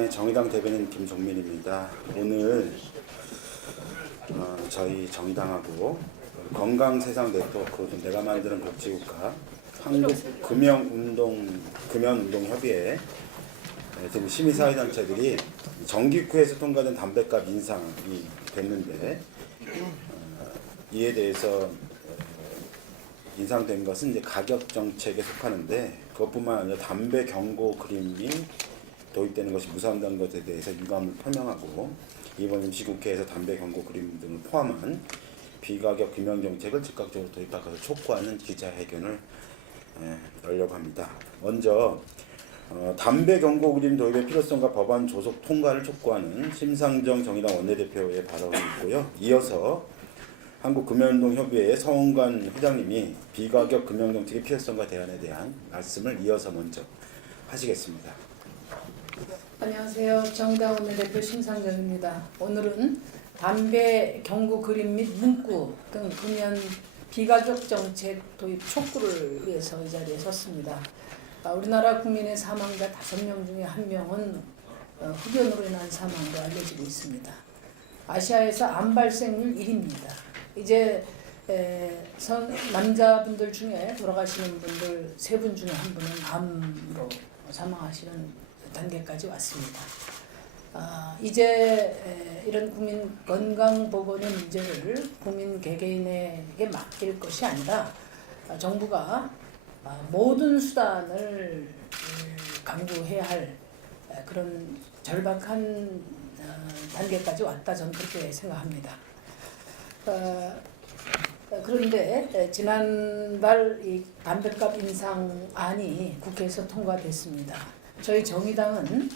네, 정의당 대변인 김종민입니다. 오늘 저희 정의당하고 건강세상 네트워크, 내가 만드는 복지국가 한국금연운동협의회 등 시민사회단체들이 정기국회에서 통과된 담배값 인상이 됐는데 이에 대해서 인상된 것은 이제 가격 정책에 속하는데 그것뿐만 아니라 담배 경고 그림이 도입되는 것이 무산된 것에 대해서 유감을 표명하고 이번 임시국회에서 담배 경고 그림 등을 포함한 비가격 금연 정책을 즉각적으로 도입하고서 촉구하는 기자회견을 열려고 합니다. 먼저 담배 경고 그림 도입의 필요성과 법안 조속 통과를 촉구하는 심상정 정의당 원내대표의 발언이 있고요. 이어서 한국금연운동협의회 서홍관 회장님이 비가격 금연 정책의 필요성과 대안에 대한 말씀을 이어서 먼저 하시겠습니다. 안녕하세요. 정의당 원내대표 심상정입니다. 오늘은 담배 경고 그림 및 문구 등 금연 비가격 정책 도입 촉구를 위해서 이 자리에 섰습니다. 우리나라 국민의 사망자 5명 중에 1명은 흡연으로 인한 사망으로 알려지고 있습니다. 아시아에서 암 발생률 1위입니다. 이제 남자분들 중에 돌아가시는 분들 3분 중에 1분은 암으로 사망하시는 단계까지 왔습니다. 이제 이런 국민 건강보건의 문제를 국민 개개인에게 맡길 것이 아니라 정부가 모든 수단을 강구해야 할 그런 절박한 단계까지 왔다, 저는 그렇게 생각합니다. 그런데 지난달 이 담배값 인상안이 국회에서 통과됐습니다. 저희 정의당은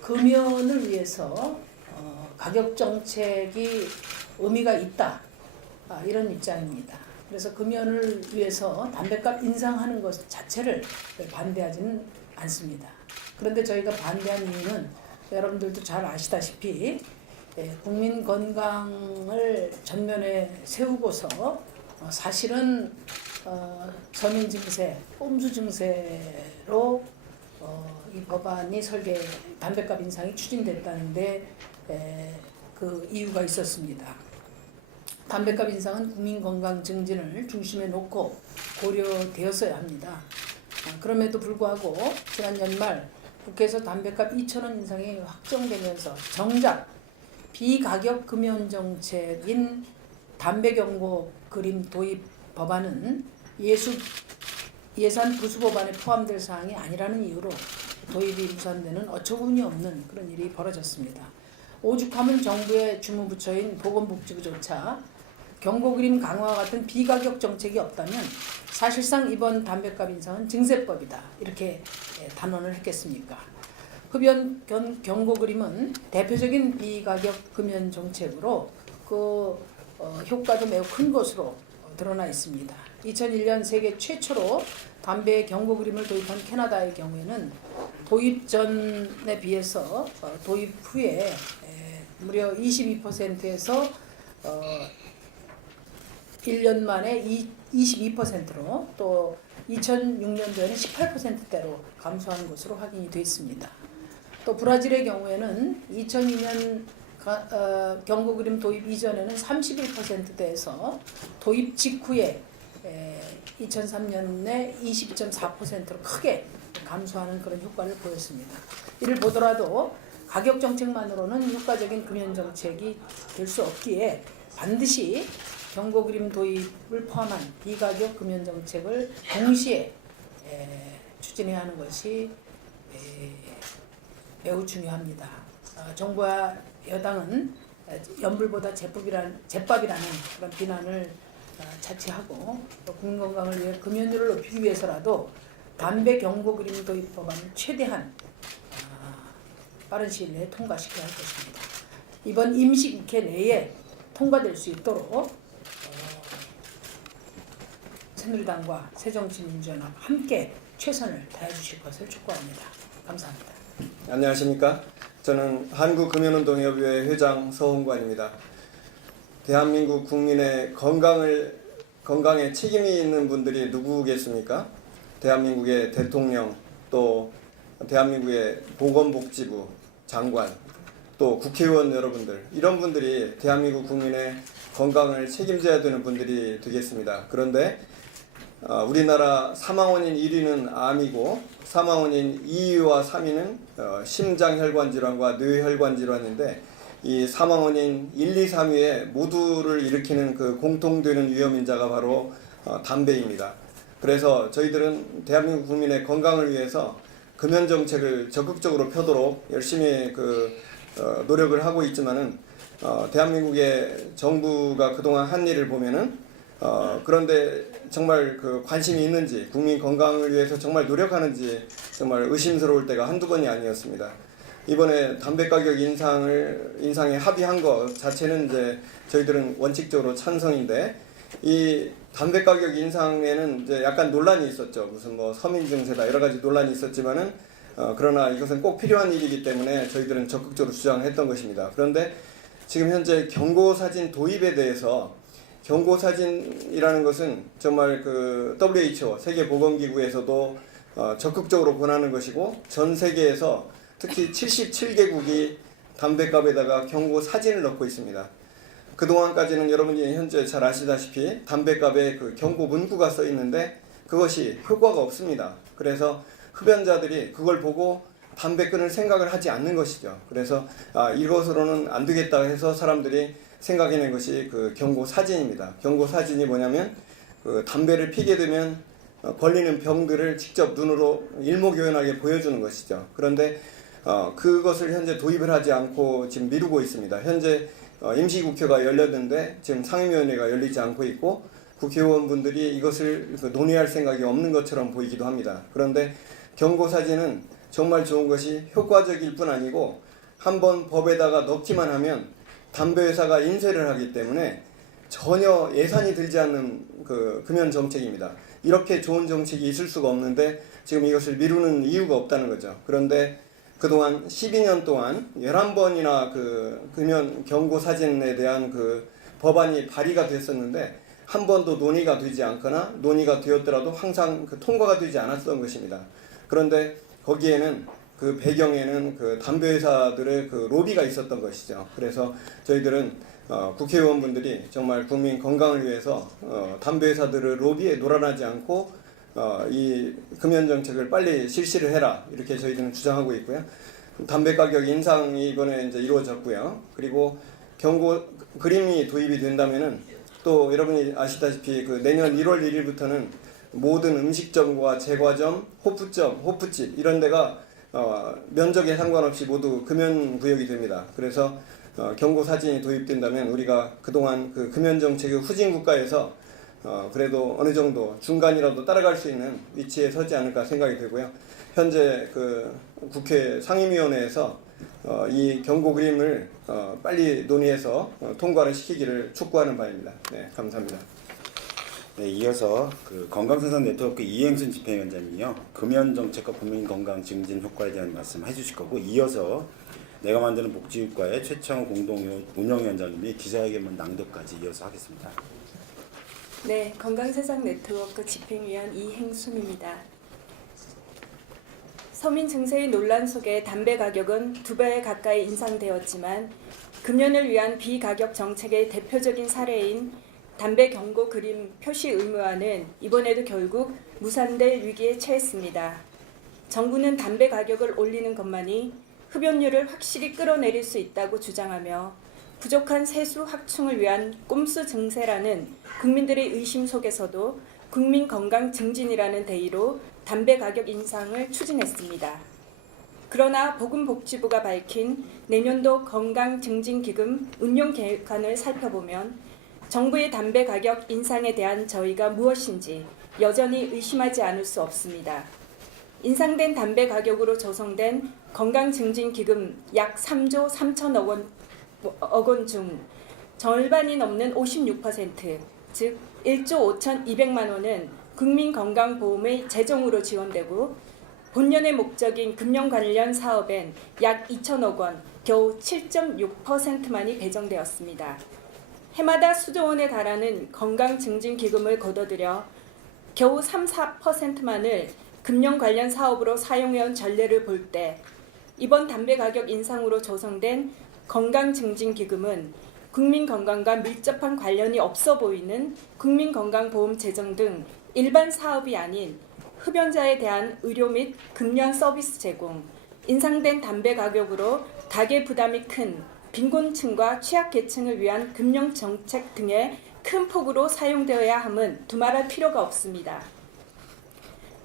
금연을 위해서 가격 정책이 의미가 있다, 이런 입장입니다. 그래서 금연을 위해서 담배값 인상하는 것 자체를 반대하지는 않습니다. 그런데 저희가 반대한 이유는 여러분들도 잘 아시다시피 국민 건강을 전면에 세우고서 사실은 서민 증세, 꼼수 증세로 이 법안이 담배값 인상이 추진됐다는데 그 이유가 있었습니다. 담배값 인상은 국민 건강 증진을 중심에 놓고 고려되었어야 합니다. 그럼에도 불구하고 지난 연말 국회에서 담배값 2,000원 인상이 확정되면서 정작 비가격 금연 정책인 담배 경고 그림 도입 법안은 예산 부수 법안에 포함될 사항이 아니라는 이유로 도입이 무산되는 어처구니 없는 그런 일이 벌어졌습니다. 오죽하면 정부의 주무부처인 보건복지부조차 경고 그림 강화와 같은 비가격 정책이 없다면 사실상 이번 담배값 인상은 증세법이다, 이렇게 단언을 했겠습니까? 흡연 경고 그림은 대표적인 비가격 금연 정책으로 효과도 매우 큰 것으로 드러나 있습니다. 2001년 세계 최초로 담배 경고 그림을 도입한 캐나다의 경우에는 도입 전에 비해서 도입 후에 무려 22%에서 1년 만에 22%로 또 2006년도에는 18%대로 감소한 것으로 확인이 됐습니다. 또 브라질의 경우에는 2002년 경고 그림 도입 이전에는 31%대에서 도입 직후에 2003년에 22.4%로 크게 감소하는 그런 효과를 보였습니다. 이를 보더라도 가격 정책만으로는 효과적인 금연 정책이 될 수 없기에 반드시 경고 그림 도입을 포함한 비가격 금연 정책을 동시에 추진해야 하는 것이 매우 중요합니다. 정부와 여당은 연불보다 제밥이라는 그런 비난을 자제하고 또 국민 건강을 위해 금연율을 높이기 위해서라도 담배 경고 그림 도입 법안을 최대한 빠른 시일 내에 통과시켜야 할 것입니다. 이번 임시국회 내에 통과될 수 있도록 새누리당과 새정치민주연합 함께 최선을 다해주실 것을 촉구합니다. 감사합니다. 안녕하십니까? 저는 한국금연운동협의회 회장 서홍관입니다. 대한민국 국민의 건강에 책임이 있는 분들이 누구겠습니까? 대한민국의 대통령, 또 대한민국의 보건복지부 장관, 또 국회의원 여러분들, 이런 분들이 대한민국 국민의 건강을 책임져야 되는 분들이 되겠습니다. 그런데 우리나라 사망원인 1위는 암이고 사망원인 2위와 3위는 심장혈관 질환과 뇌혈관 질환인데, 이 사망원인 1, 2, 3위에 모두를 일으키는 그 공통되는 위험인자가 바로 담배입니다. 그래서 저희들은 대한민국 국민의 건강을 위해서 금연 정책을 적극적으로 펴도록 열심히 노력을 하고 있지만은 대한민국의 정부가 그동안 한 일을 보면은 그런데 정말 관심이 있는지, 국민 건강을 위해서 정말 노력하는지 정말 의심스러울 때가 한두 번이 아니었습니다. 이번에 담배 가격 인상에 합의한 것 자체는 이제 저희들은 원칙적으로 찬성인데, 이 담배 가격 인상에는 이제 약간 논란이 있었죠. 무슨 서민 증세다 여러 가지 논란이 있었지만은 그러나 이것은 꼭 필요한 일이기 때문에 저희들은 적극적으로 주장했던 것입니다. 그런데 지금 현재 경고사진 도입에 대해서, 경고사진이라는 것은 정말 WHO 세계보건기구에서도 적극적으로 권하는 것이고, 전 세계에서 특히 77개국이 담배값에다가 경고사진을 넣고 있습니다. 그동안까지는 여러분이 현재 잘 아시다시피 담배값에 경고 문구가 써 있는데 그것이 효과가 없습니다. 그래서 흡연자들이 그걸 보고 담배 끊을 생각을 하지 않는 것이죠. 그래서 이것으로는 안 되겠다 해서 사람들이 생각해낸 것이 경고 사진입니다. 경고 사진이 뭐냐면 담배를 피게 되면 걸리는 병들을 직접 눈으로 일목요연하게 보여주는 것이죠. 그런데 그것을 현재 도입을 하지 않고 지금 미루고 있습니다. 현재 임시국회가 열렸는데 지금 상임위원회가 열리지 않고 있고, 국회의원분들이 이것을 논의할 생각이 없는 것처럼 보이기도 합니다. 그런데 경고사진은 정말 좋은 것이 효과적일 뿐 아니고, 한번 법에다가 넣기만 하면 담배회사가 인쇄를 하기 때문에 전혀 예산이 들지 않는 금연 정책입니다. 이렇게 좋은 정책이 있을 수가 없는데 지금 이것을 미루는 이유가 없다는 거죠. 그런데 그동안 12년 동안 11번이나 금연 경고 사진에 대한 법안이 발의가 됐었는데 한 번도 논의가 되지 않거나 논의가 되었더라도 항상 통과가 되지 않았던 것입니다. 그런데 거기에는 배경에는 담배 회사들의 로비가 있었던 것이죠. 그래서 저희들은 국회의원분들이 정말 국민 건강을 위해서 담배 회사들의 로비에 놀아나지 않고 이 금연 정책을 빨리 실시를 해라, 이렇게 저희들은 주장하고 있고요. 담배 가격 인상이 이번에 이제 이루어졌고요. 그리고 경고 그림이 도입이 된다면은 또 여러분이 아시다시피 내년 1월 1일부터는 모든 음식점과 제과점, 호프점, 호프집 이런 데가 면적에 상관없이 모두 금연 구역이 됩니다. 그래서 경고 사진이 도입된다면 우리가 그동안 금연 정책의 후진 국가에서 그래도 어느 정도 중간이라도 따라갈 수 있는 위치에 서지 않을까 생각이 되고요. 현재 국회 상임위원회에서 이 경고 그림을 빨리 논의해서 통과를 시키기를 촉구하는 바입니다. 네, 감사합니다. 네, 이어서 건강생산 네트워크 이행순 집행위원장님이요, 금연 정책과 국민 건강 증진 효과에 대한 말씀 해주실 거고, 이어서 내가 만드는 복지국가의 최창호 공동 운영위원장님이 기자회견문 낭독까지 이어서 하겠습니다. 네, 건강세상 네트워크 집행위원 이행순입니다. 서민 증세의 논란 속에 담배 가격은 2배 가까이 인상되었지만 금연을 위한 비가격 정책의 대표적인 사례인 담배 경고 그림 표시 의무화는 이번에도 결국 무산될 위기에 처했습니다. 정부는 담배 가격을 올리는 것만이 흡연율을 확실히 끌어내릴 수 있다고 주장하며 부족한 세수 확충을 위한 꼼수 증세라는 국민들의 의심 속에서도 국민 건강 증진이라는 대의로 담배 가격 인상을 추진했습니다. 그러나 보건복지부가 밝힌 내년도 건강증진기금 운용 계획안을 살펴보면 정부의 담배 가격 인상에 대한 저의가 무엇인지 여전히 의심하지 않을 수 없습니다. 인상된 담배 가격으로 조성된 건강증진기금 약 3조 3천억 원 중 절반이 넘는 56%, 즉 1조 5,200만 원은 국민건강보험의 재정으로 지원되고 본연의 목적인 금연 관련 사업엔 약 2천억 원, 겨우 7.6%만이 배정되었습니다. 해마다 수조 원에 달하는 건강증진기금을 거둬들여 겨우 3, 4%만을 금연 관련 사업으로 사용해온 전례를 볼 때 이번 담배 가격 인상으로 조성된 건강증진기금은 국민 건강과 밀접한 관련이 없어 보이는 국민건강보험 재정 등 일반 사업이 아닌 흡연자에 대한 의료 및 금연 서비스 제공, 인상된 담배 가격으로 가계 부담이 큰 빈곤층과 취약계층을 위한 금연 정책 등의 큰 폭으로 사용되어야 함은 두말할 필요가 없습니다.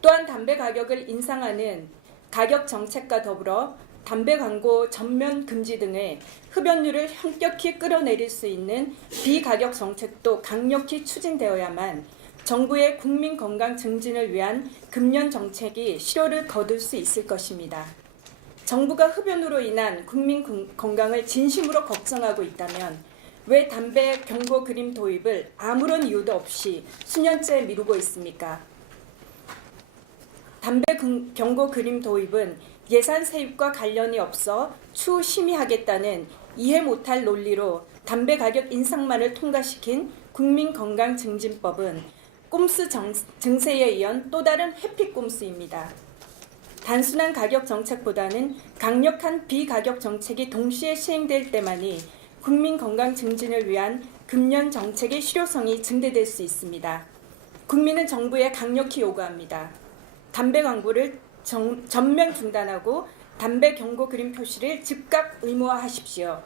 또한 담배 가격을 인상하는 가격 정책과 더불어 담배 광고 전면 금지 등의 흡연율을 현격히 끌어내릴 수 있는 비가격 정책도 강력히 추진되어야만 정부의 국민 건강 증진을 위한 금연 정책이 실효를 거둘 수 있을 것입니다. 정부가 흡연으로 인한 국민 건강을 진심으로 걱정하고 있다면 왜 담배 경고 그림 도입을 아무런 이유도 없이 수년째 미루고 있습니까? 담배 경고 그림 도입은 예산 세입과 관련이 없어 추후 심의하겠다는 이해 못할 논리로 담배 가격 인상만을 통과시킨 국민건강증진법은 꼼수 증세에 이은 또 다른 해피꼼수입니다. 단순한 가격 정책보다는 강력한 비가격 정책이 동시에 시행될 때만이 국민 건강 증진을 위한 금연 정책의 실효성이 증대될 수 있습니다. 국민은 정부에 강력히 요구합니다. 담배 광고를 전면 중단하고 담배 경고 그림 표시를 즉각 의무화하십시오.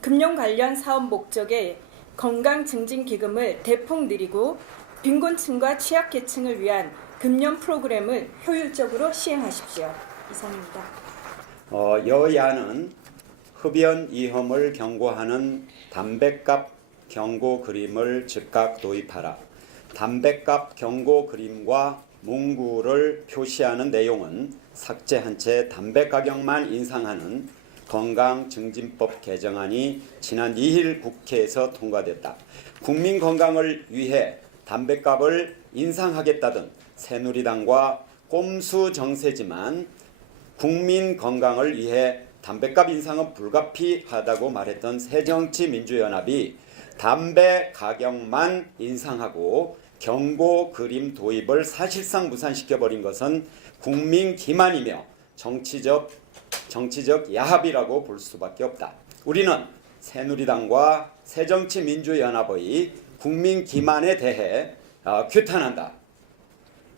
금연 관련 사업 목적의 건강 증진 기금을 대폭 늘리고 빈곤층과 취약계층을 위한 금연 프로그램을 효율적으로 시행하십시오. 이상입니다. 여야는 흡연 위험을 경고하는 담배값 경고 그림을 즉각 도입하라. 담배값 경고 그림과 문구를 표시하는 내용은 삭제한 채 담배 가격만 인상하는 건강증진법 개정안이 지난 2일 국회에서 통과됐다. 국민 건강을 위해 담배값을 인상하겠다던 새누리당과 꼼수 정세지만 국민 건강을 위해 담배값 인상은 불가피하다고 말했던 새정치민주연합이 담배 가격만 인상하고 경고 그림 도입을 사실상 무산시켜버린 것은 국민 기만이며 정치적 야합이라고 볼 수밖에 없다. 우리는 새누리당과 새정치민주연합의 국민 기만에 대해 규탄한다.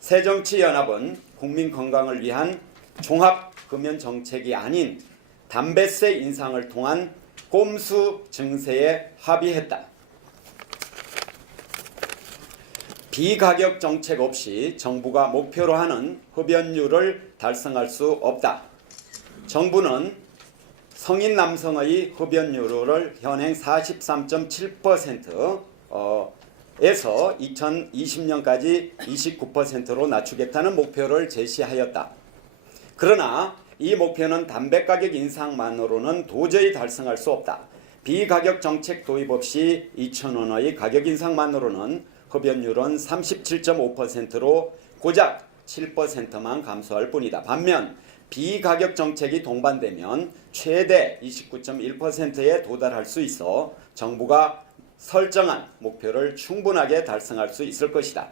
새정치연합은 국민 건강을 위한 종합 금연 정책이 아닌 담배세 인상을 통한 꼼수 증세에 합의했다. 비가격 정책 없이 정부가 목표로 하는 흡연율을 달성할 수 없다. 정부는 성인 남성의 흡연율을 현행 43.7%에서 2020년까지 29%로 낮추겠다는 목표를 제시하였다. 그러나 이 목표는 담배 가격 인상만으로는 도저히 달성할 수 없다. 비가격 정책 도입 없이 2,000원의 가격 인상만으로는 흡연율은 37.5%로 고작 7%만 감소할 뿐이다. 반면 비가격 정책이 동반되면 최대 29.1%에 도달할 수 있어 정부가 설정한 목표를 충분하게 달성할 수 있을 것이다.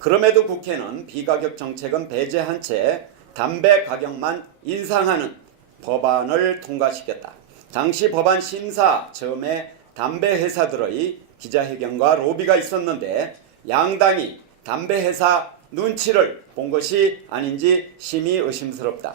그럼에도 국회는 비가격 정책은 배제한 채 담배 가격만 인상하는 법안을 통과시켰다. 당시 법안 심사 즈음에 담배 회사들의 기자회견과 로비가 있었는데 양당이 담배 회사 눈치를 본 것이 아닌지 심히 의심스럽다.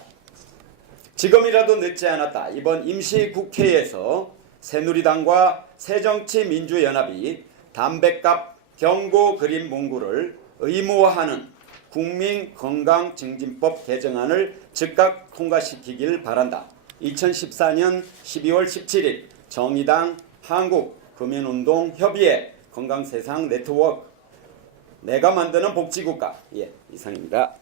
지금이라도 늦지 않았다. 이번 임시국회에서 새누리당과 새정치민주연합이 담배값 경고 그림 문구를 의무화하는 국민건강증진법 개정안을 즉각 통과시키길 바란다. 2014년 12월 17일 정의당 한국금연운동협의회 건강세상 네트워크 내가 만드는 복지국가 이상입니다.